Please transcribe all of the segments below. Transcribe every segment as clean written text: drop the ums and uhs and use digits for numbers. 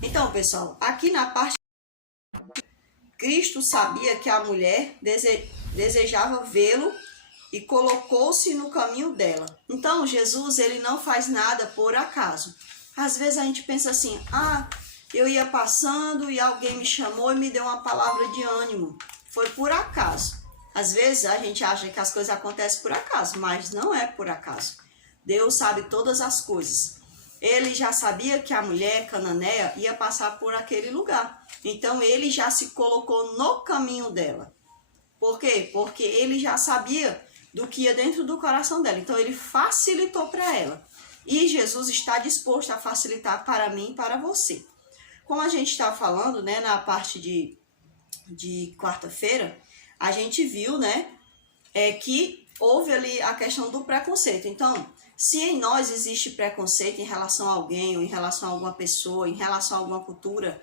Então, pessoal, aqui na parte, Cristo sabia que a mulher desejava vê-lo e colocou-se no caminho dela. Então, Jesus, ele não faz nada por acaso. Às vezes a gente pensa assim, eu ia passando e alguém me chamou e me deu uma palavra de ânimo. Foi por acaso. Às vezes a gente acha que as coisas acontecem por acaso, mas não é por acaso. Deus sabe todas as coisas. Ele já sabia que a mulher cananeia ia passar por aquele lugar. Então ele já se colocou no caminho dela. Por quê? Porque ele já sabia do que ia dentro do coração dela. Então ele facilitou para ela. E Jesus está disposto a facilitar para mim e para você. Como a gente está falando, né, na parte de quarta-feira, a gente viu, né, que houve ali a questão do preconceito. Então, se em nós existe preconceito em relação a alguém, ou em relação a alguma pessoa, em relação a alguma cultura,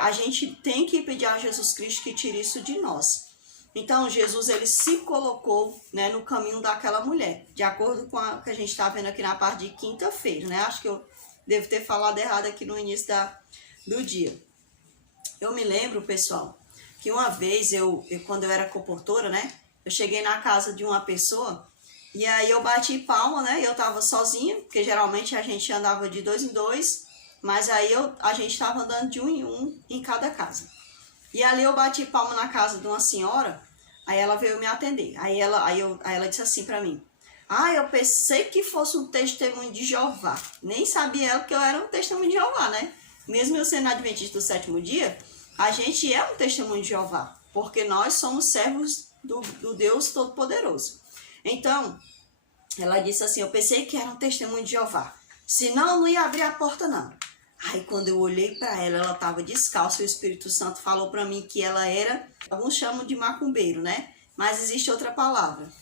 a gente tem que pedir a Jesus Cristo que tire isso de nós. Então, Jesus, ele se colocou, né, no caminho daquela mulher, de acordo com o que a gente está vendo aqui na parte de quinta-feira, né? Acho que eu devo ter falado errado aqui no início do dia. Eu me lembro, pessoal, que uma vez, quando eu era comportora, né, eu cheguei na casa de uma pessoa e aí eu bati palma, né, e eu tava sozinha, porque geralmente a gente andava de 2 em 2, mas aí a gente tava andando de 1 em 1 em cada casa. E ali eu bati palma na casa de uma senhora, aí ela veio me atender. Aí ela disse assim pra mim, eu pensei que fosse um testemunho de Jeová. Nem sabia ela que eu era um testemunho de Jeová, né? Mesmo eu sendo adventista do sétimo dia, a gente é um testemunho de Jeová, porque nós somos servos do Deus Todo-Poderoso. Então, ela disse assim, eu pensei que era um testemunho de Jeová, senão eu não ia abrir a porta não. Aí quando eu olhei para ela estava descalça e o Espírito Santo falou para mim que ela era, alguns chamam de macumbeiro, né? Mas existe outra palavra.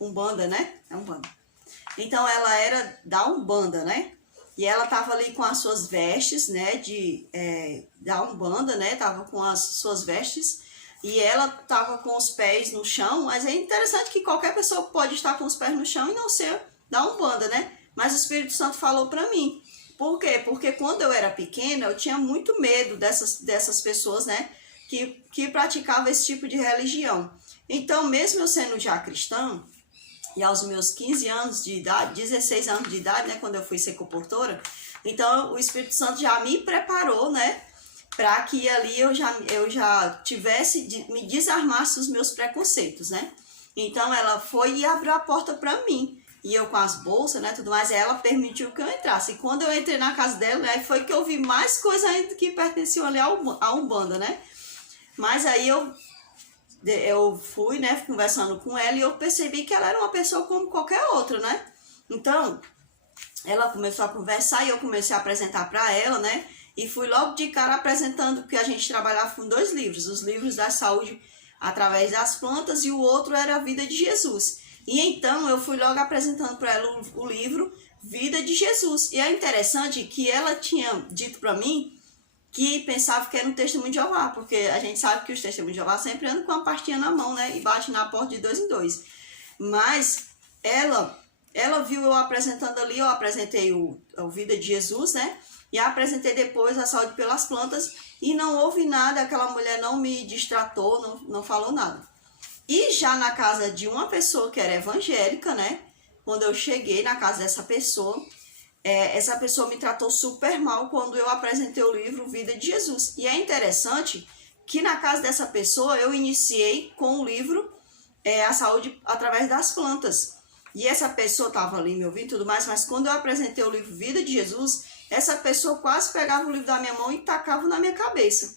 Umbanda, né? É Umbanda. Então ela era da Umbanda, né? E ela estava ali com as suas vestes, né? Da Umbanda, né? Tava com as suas vestes e ela estava com os pés no chão. Mas é interessante que qualquer pessoa pode estar com os pés no chão e não ser da Umbanda, né? Mas o Espírito Santo falou para mim. Por quê? Porque quando eu era pequena, eu tinha muito medo dessas pessoas, né? Que praticavam esse tipo de religião. Então, mesmo eu sendo já cristã, e aos meus 15 anos de idade, 16 anos de idade, né? Quando eu fui ser comportora, então o Espírito Santo já me preparou, né? Para que ali eu já tivesse, me desarmasse os meus preconceitos, né? Então ela foi e abriu a porta para mim. E eu com as bolsas, né, tudo mais, ela permitiu que eu entrasse. E quando eu entrei na casa dela, né, foi que eu vi mais coisa ainda que pertenciam ali à Umbanda, né? Mas aí eu fui, né, conversando com ela e eu percebi que ela era uma pessoa como qualquer outra, né? Então, ela começou a conversar e eu comecei a apresentar para ela, né? E fui logo de cara apresentando, porque a gente trabalhava com 2 livros, os livros da saúde através das plantas e o outro era a vida de Jesus. E então eu fui logo apresentando para ela o livro Vida de Jesus. E é interessante que ela tinha dito para mim que pensava que era um testemunho de Jeová, porque a gente sabe que os testemunhos de Jeová sempre andam com uma pastinha na mão, né? E bate na porta de 2 em 2. Mas ela viu eu apresentando ali, eu apresentei o Vida de Jesus, né? E apresentei depois a saúde pelas plantas e não houve nada, aquela mulher não me distratou, não falou nada. E já na casa de uma pessoa que era evangélica, né? Quando eu cheguei na casa dessa pessoa, essa pessoa me tratou super mal quando eu apresentei o livro Vida de Jesus. E é interessante que na casa dessa pessoa eu iniciei com o livro A Saúde através das Plantas. E essa pessoa estava ali me ouvindo e tudo mais, mas quando eu apresentei o livro Vida de Jesus, essa pessoa quase pegava o livro da minha mão e tacava na minha cabeça.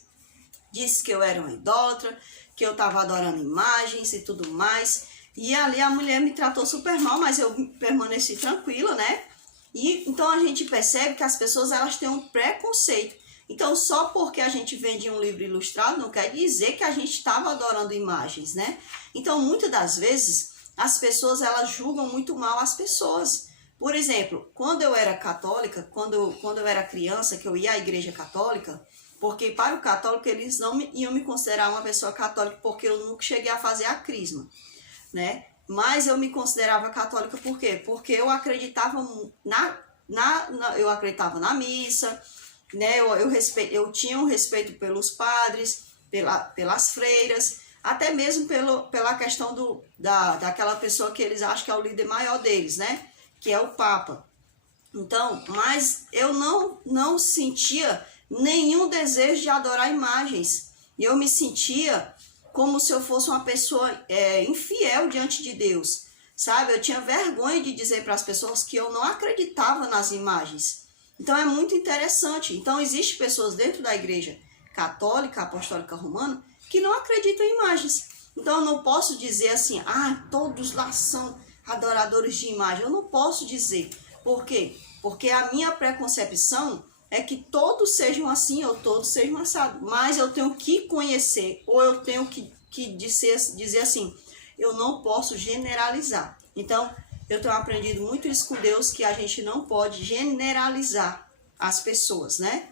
Disse que eu era uma idólatra, que eu estava adorando imagens e tudo mais. E ali a mulher me tratou super mal, mas eu permaneci tranquila, né? E então a gente percebe que as pessoas elas têm um preconceito. Então só porque a gente vende um livro ilustrado não quer dizer que a gente estava adorando imagens, né? Então muitas das vezes as pessoas elas julgam muito mal as pessoas. Por exemplo, quando eu era católica, quando eu era criança, que eu ia à igreja católica, porque para o católico eles não iam me considerar uma pessoa católica porque eu nunca cheguei a fazer a crisma, né? mas eu me considerava católica por quê? Porque eu acreditava eu acreditava na missa, né? Eu tinha um respeito pelos padres, pelas freiras, até mesmo pela questão daquela pessoa que eles acham que é o líder maior deles, né? Que é o Papa. Então, mas eu não sentia nenhum desejo de adorar imagens. Eu me sentia como se eu fosse uma pessoa infiel diante de Deus, sabe? Eu tinha vergonha de dizer para as pessoas que eu não acreditava nas imagens. Então é muito interessante. Então existem pessoas dentro da igreja católica, apostólica romana, que não acreditam em imagens. Então eu não posso dizer assim, todos lá são adoradores de imagem. Eu não posso dizer. Por quê? Porque a minha preconcepção é que todos sejam assim ou todos sejam assados. Mas eu tenho que conhecer, ou eu tenho que dizer assim, eu não posso generalizar. Então, eu tenho aprendido muito isso com Deus, que a gente não pode generalizar as pessoas, né?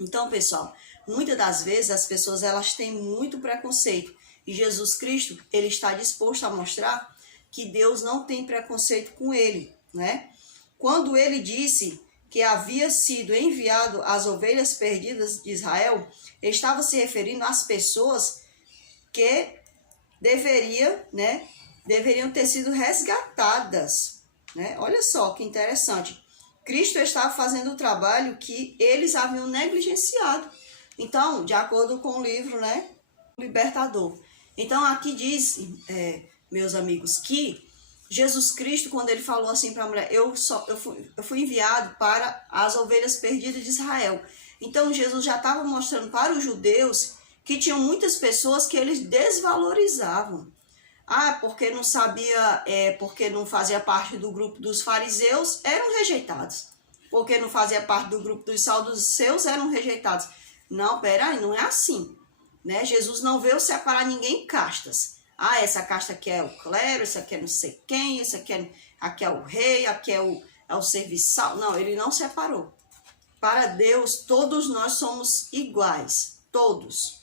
Então, pessoal, muitas das vezes as pessoas elas têm muito preconceito. E Jesus Cristo, ele está disposto a mostrar que Deus não tem preconceito com ele, né? Quando ele disse que havia sido enviado às ovelhas perdidas de Israel, ele estava se referindo às pessoas que deveriam ter sido resgatadas, né? Olha só que interessante. Cristo estava fazendo o trabalho que eles haviam negligenciado. Então, de acordo com o livro, né, Libertador. Então, aqui diz, meus amigos, que Jesus Cristo, quando ele falou assim para a mulher, eu fui enviado para as ovelhas perdidas de Israel. Então, Jesus já estava mostrando para os judeus que tinham muitas pessoas que eles desvalorizavam. Porque não sabia, porque não fazia parte do grupo dos fariseus, eram rejeitados. Porque não fazia parte do grupo dos saduceus, eram rejeitados. Não, peraí, não é assim, né? Jesus não veio separar ninguém em castas. Essa casta aqui é o clero, essa aqui é não sei quem, aqui é o rei, aqui é o serviçal. Não, ele não separou. Para Deus, todos nós somos iguais, todos.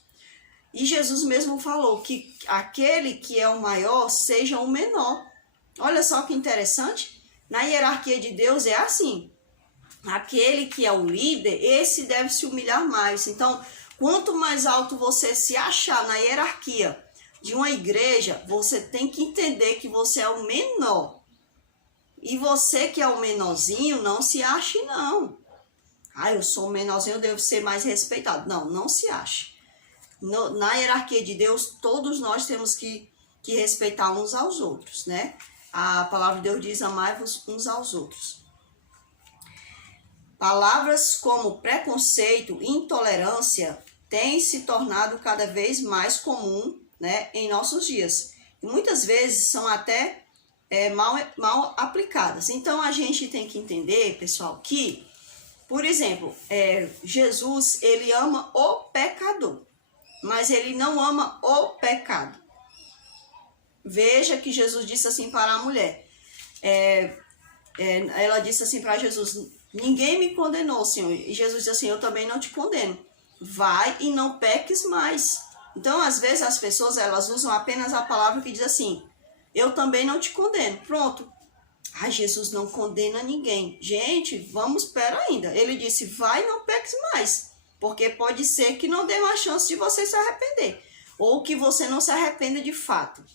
E Jesus mesmo falou que aquele que é o maior seja o menor. Olha só que interessante. Na hierarquia de Deus é assim. Aquele que é o líder, esse deve se humilhar mais. Então, quanto mais alto você se achar na hierarquia de uma igreja, você tem que entender que você é o menor. E você que é o menorzinho, não se ache não. Eu sou o menorzinho, eu devo ser mais respeitado. Não, não se ache. Na hierarquia de Deus, todos nós temos que respeitar uns aos outros, né? A palavra de Deus diz, amai-vos uns aos outros. Palavras como preconceito e intolerância têm se tornado cada vez mais comum, né, em nossos dias. E muitas vezes são até mal aplicadas. Então, a gente tem que entender, pessoal, que, por exemplo, Jesus, ele ama o pecador, mas ele não ama o pecado. Veja que Jesus disse assim para a mulher. Ela disse assim para Jesus, ninguém me condenou, Senhor. E Jesus disse assim, eu também não te condeno. Vai e não peques mais. Então, às vezes, as pessoas, elas usam apenas a palavra que diz assim, eu também não te condeno. Pronto. Jesus não condena ninguém. Gente, vamos, espera ainda. Ele disse, vai e não peques mais. Porque pode ser que não dê uma chance de você se arrepender. Ou que você não se arrependa de fato,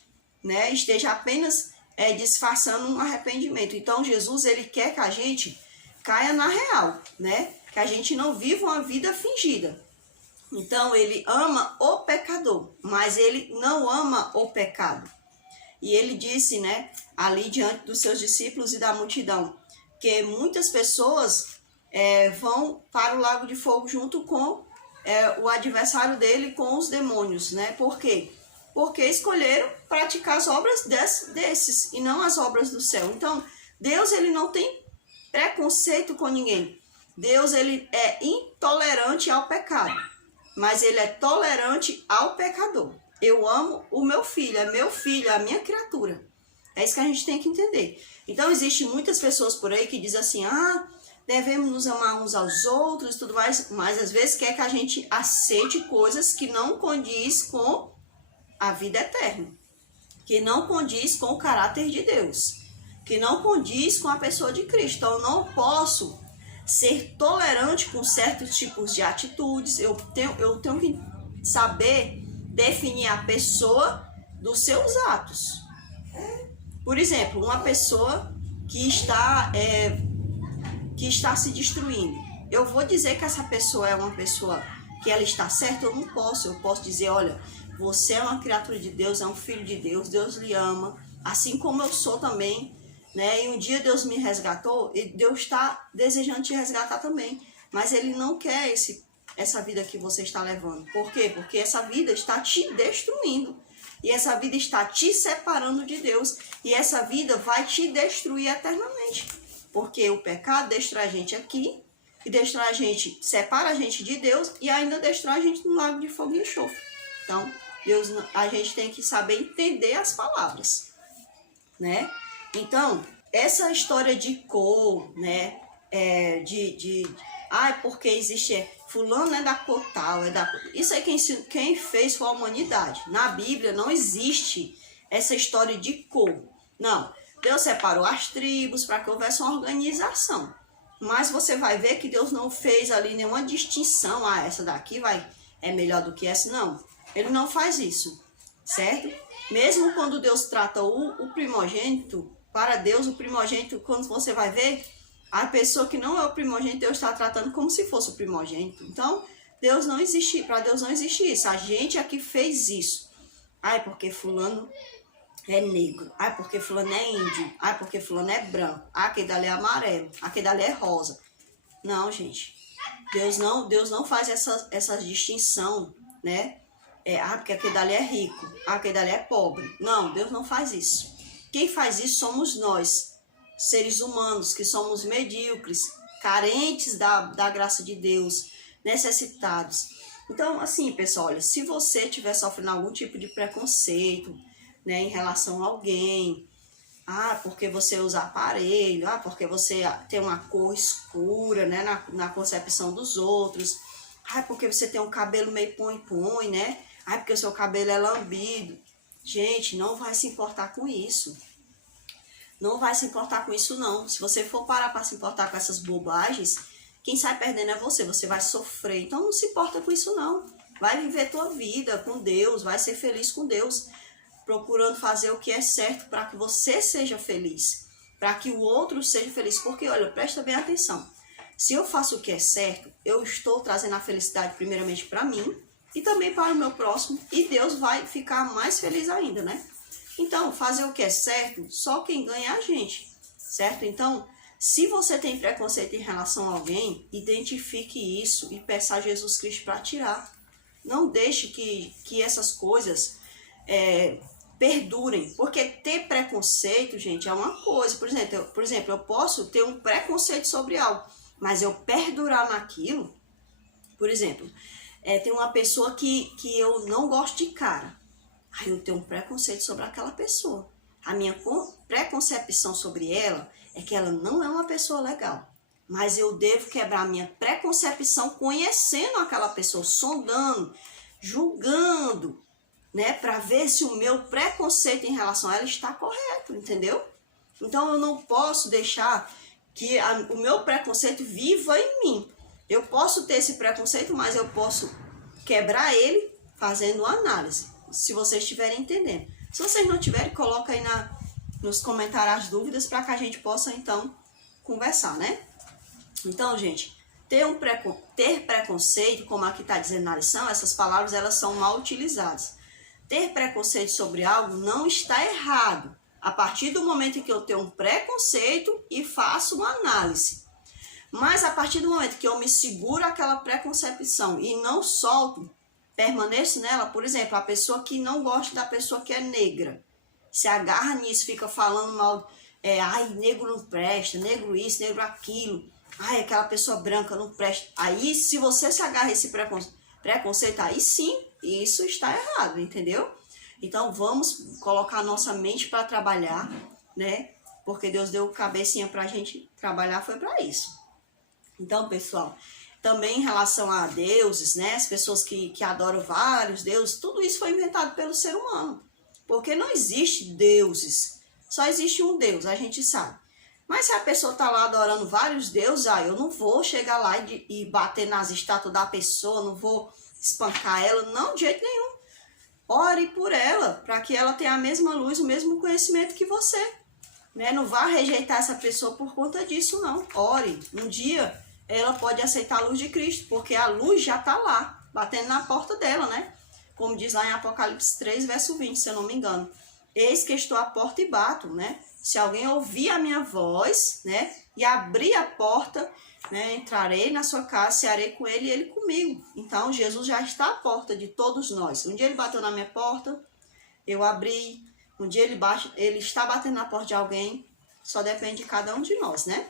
né? Esteja apenas disfarçando um arrependimento. Então, Jesus, ele quer que a gente caia na real, né? Que a gente não viva uma vida fingida. Então, ele ama o pecador, mas ele não ama o pecado. E ele disse, né, ali diante dos seus discípulos e da multidão, que muitas pessoas vão para o lago de fogo junto com o adversário dele, com os demônios, né? Por quê? Porque escolheram praticar as obras desses e não as obras do céu. Então, Deus, ele não tem preconceito com ninguém. Deus, ele é intolerante ao pecado, mas ele é tolerante ao pecador. Eu amo o meu filho, é a minha criatura. É isso que a gente tem que entender. Então, existem muitas pessoas por aí que dizem assim, devemos nos amar uns aos outros e tudo mais, mas às vezes quer que a gente aceite coisas que não condiz com a vida eterna. que não condiz com o caráter de Deus, que não condiz com a pessoa de Cristo. Então, eu não posso ser tolerante com certos tipos de atitudes. Eu tenho que saber definir a pessoa dos seus atos. Por exemplo, uma pessoa que está se destruindo. Eu vou dizer que essa pessoa é uma pessoa que ela está certa? Eu não posso. Eu posso dizer, olha, você é uma criatura de Deus, é um filho de Deus, Deus lhe ama, assim como eu sou também, né? E um dia Deus me resgatou e Deus está desejando te resgatar também. Mas Ele não quer essa vida que você está levando. Por quê? Porque essa vida está te destruindo. E essa vida está te separando de Deus. E essa vida vai te destruir eternamente. Porque o pecado destrói a gente aqui, e destrói a gente, separa a gente de Deus, e ainda destrói a gente no lago de fogo e enxofre. Então, a gente tem que saber entender as palavras, né? Então, essa história de cor, né? Porque existe fulano é da cor tal, isso aí quem fez foi a humanidade. Na Bíblia não existe essa história de cor. Não, Deus separou as tribos para que houvesse uma organização. Mas você vai ver que Deus não fez ali nenhuma distinção. Essa daqui é melhor do que essa. Não, Ele não faz isso, certo? Mesmo quando Deus trata o primogênito, para Deus o primogênito, quando você vai ver, a pessoa que não é o primogênito, Deus está tratando como se fosse o primogênito. Então, para Deus não existe isso. A gente é que fez isso. Porque fulano é negro. Porque fulano é índio. Porque fulano é branco. Aquele dali é amarelo. Aquele dali é rosa. Não, gente. Deus não faz essa distinção, né? Porque aquele dali é rico. Aquele dali é pobre. Não, Deus não faz isso. Quem faz isso somos nós, seres humanos, que somos medíocres, carentes da graça de Deus, necessitados. Então, assim, pessoal, olha, se você estiver sofrendo algum tipo de preconceito, né, em relação a alguém, porque você usa aparelho, porque você tem uma cor escura, né, na concepção dos outros, porque você tem um cabelo meio põe, né, porque o seu cabelo é lambido. Gente, não vai se importar com isso. Não vai se importar com isso, não. Se você for parar para se importar com essas bobagens, quem sai perdendo é você vai sofrer. Então não se importa com isso, não. Vai viver tua vida com Deus, vai ser feliz com Deus, procurando fazer o que é certo para que você seja feliz, para que o outro seja feliz. Porque, olha, presta bem atenção. Se eu faço o que é certo, eu estou trazendo a felicidade primeiramente para mim e também para o meu próximo, e Deus vai ficar mais feliz ainda, né? Então, fazer o que é certo, só quem ganha é a gente, certo? Então, se você tem preconceito em relação a alguém, identifique isso e peça a Jesus Cristo para tirar. Não deixe que essas coisas perdurem, porque ter preconceito, gente, é uma coisa. Por exemplo, eu posso ter um preconceito sobre algo, mas eu perdurar naquilo. Por exemplo, tem uma pessoa que eu não gosto de cara. Eu tenho um preconceito sobre aquela pessoa. A minha preconcepção sobre ela é que ela não é uma pessoa legal. Mas eu devo quebrar a minha preconcepção conhecendo aquela pessoa, sondando, julgando, né? Para ver se o meu preconceito em relação a ela está correto, entendeu? Então eu não posso deixar que o meu preconceito viva em mim. Eu posso ter esse preconceito, mas eu posso quebrar ele fazendo uma análise. Se vocês estiverem entendendo. Se vocês não tiverem, coloca aí nos comentários as dúvidas para que a gente possa, então, conversar, né? Então, gente, ter preconceito, como aqui está dizendo na lição, essas palavras elas são mal utilizadas. Ter preconceito sobre algo não está errado. A partir do momento em que eu tenho um preconceito e faço uma análise. Mas a partir do momento que eu me seguro aquela preconcepção e não solto, permaneço nela, por exemplo, a pessoa que não gosta da pessoa que é negra, se agarra nisso, fica falando mal, negro não presta, negro isso, negro aquilo, aquela pessoa branca não presta. Aí, se você se agarra esse preconceito, aí sim, isso está errado, entendeu? Então, vamos colocar a nossa mente para trabalhar, né? Porque Deus deu cabecinha para a gente trabalhar, foi para isso. Então, pessoal, também em relação a deuses, né? As pessoas que adoram vários deuses, tudo isso foi inventado pelo ser humano. Porque não existe deuses, só existe um Deus, a gente sabe. Mas se a pessoa está lá adorando vários deuses, eu não vou chegar lá e bater nas estátuas da pessoa, não vou espancar ela, não, de jeito nenhum. Ore por ela, para que ela tenha a mesma luz, o mesmo conhecimento que você. Né? Não vá rejeitar essa pessoa por conta disso, não. Ore. Um dia ela pode aceitar a luz de Cristo, porque a luz já está lá, batendo na porta dela, né? Como diz lá em Apocalipse 3, verso 20, se eu não me engano. Eis que estou à porta e bato, né? Se alguém ouvir a minha voz, né? E abrir a porta, né? Entrarei na sua casa, cearei com ele e ele comigo. Então, Jesus já está à porta de todos nós. Um dia ele bateu na minha porta, eu abri. Um dia ele está batendo na porta de alguém. Só depende de cada um de nós, né?